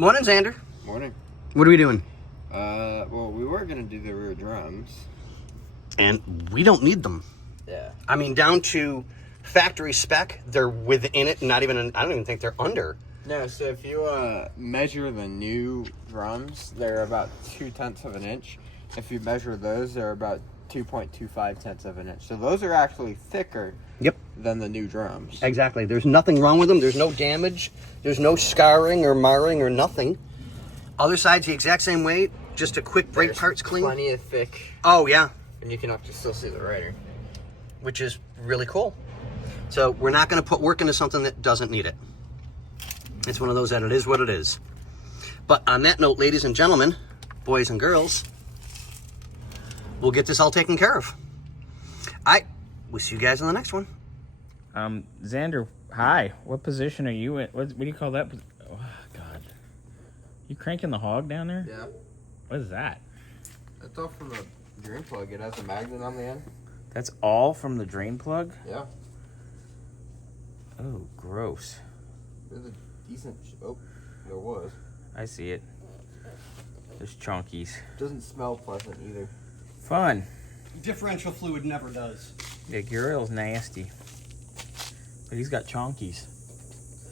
Morning, Xander. Morning. What are we doing? Well, we were gonna do the rear drums. And we don't need them. Yeah. I mean, down to factory spec, they're within it, not even, I don't even think they're under. No, so if you measure the new drums, they're about 0.2 of an inch. If you measure those, they're about 2.25 of an inch. So those are actually thicker than the new drums. Exactly. There's nothing wrong with them. There's no damage. There's no scarring or marring or nothing. Other side's the exact same way. Just a quick brake parts clean. Plenty of thick. Oh, yeah. And you can actually still see the rider. Which is really cool. So we're not going to put work into something that doesn't need it. It's one of those that it is what it is. But on that note, ladies and gentlemen, boys and girls, we'll get this all taken care of. We'll see you guys on the next one. Xander, hi. What position are you in? What do you call that? Oh, God. You cranking the hog down there? Yeah. What is that? That's all from the drain plug. It has a magnet on the end. That's all from the drain plug? Yeah. Oh, gross. There's a decent... Oh, there was. I see it. There's chonkies. Doesn't smell pleasant either. Fun. Differential fluid never does. Yeah, your oil's nasty. But he's got chonkies.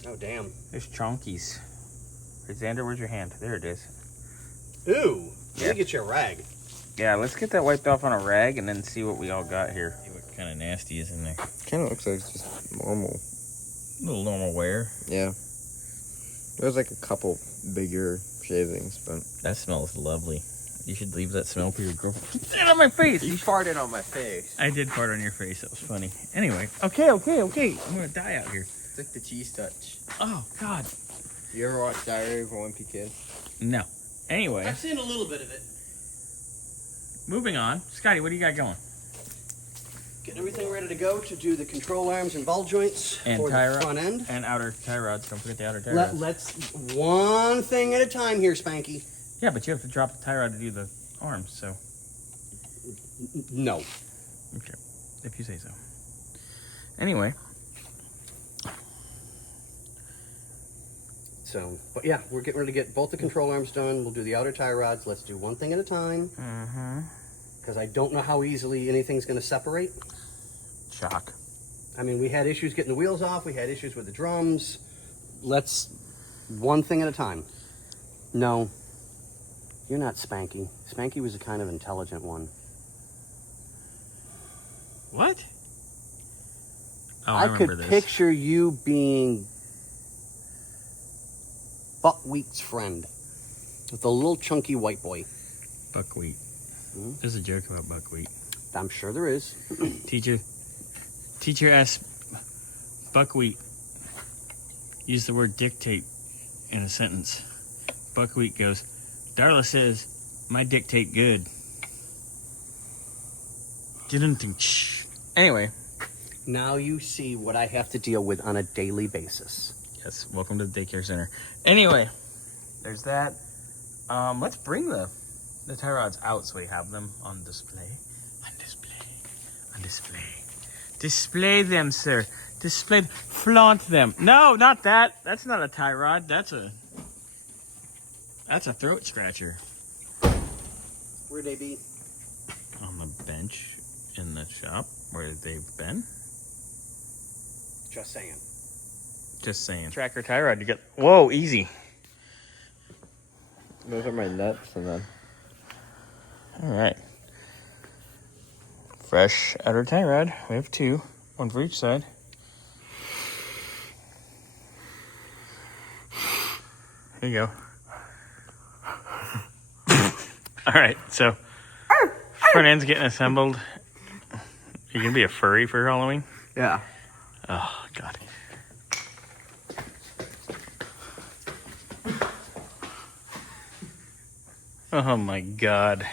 Oh, damn. There's chonkies. Hey, Xander, where's your hand? There it is. Ooh. Let Yeah. me get you a rag. Yeah, let's get that wiped off on a rag and then see what we all got here. See what kind of nasty is in there. Kind of looks like it's just normal. A little normal wear. Yeah. There's like a couple bigger shavings, but... That smells lovely. You should leave that smell for your girlfriend. Get it on my face! You farted on my face. I did fart on your face. That was funny. Anyway. Okay. I'm gonna die out here. It's like the cheese touch. Oh, God. You ever watch Diary of a Wimpy Kid? No. Anyway. I've seen a little bit of it. Moving on. Scotty, what do you got going? Getting everything ready to go to do the control arms and ball joints And for tie the rod front end. and outer tie rods. Don't forget the outer tie rods. Let's one thing at a time here, Spanky. Yeah, but you have to drop the tie rod to do the arms, so. No. Okay. If you say so. Anyway. So, but yeah, we're getting ready to get both the control arms done. We'll do the outer tie rods. Let's do one thing at a time. Mm-hmm. Because I don't know how easily anything's going to separate. Shock. I mean, we had issues getting the wheels off. We had issues with the drums. Let's one thing at a time. No, you're not Spanky. Spanky was a kind of intelligent one. What? Oh, I remember could this. picture you being Buckwheat's friend with a little chunky white boy. Buckwheat. There's a joke about buckwheat. I'm sure there is. Teacher asks Buckwheat, use the word dictate in a sentence. Buckwheat goes, Darla says, my dictate good. Anyway. Now you see what I have to deal with on a daily basis. Yes, welcome to the daycare center. Anyway, there's that. Let's bring the tie rods out so we have them on display. On display. Display them, sir. Flaunt them. No, not that. That's not a tie rod. That's a throat scratcher. Where'd they be? On the bench in the shop where they've been. Just saying. Just saying. Tracker tie rod. You get. Whoa, easy. Those are my nuts, and then... All right. Fresh outer tie rod. We have two, one for each side. There you go. All right, so front end's getting assembled. You gonna be a furry for Halloween? Yeah. Oh God. Oh my God.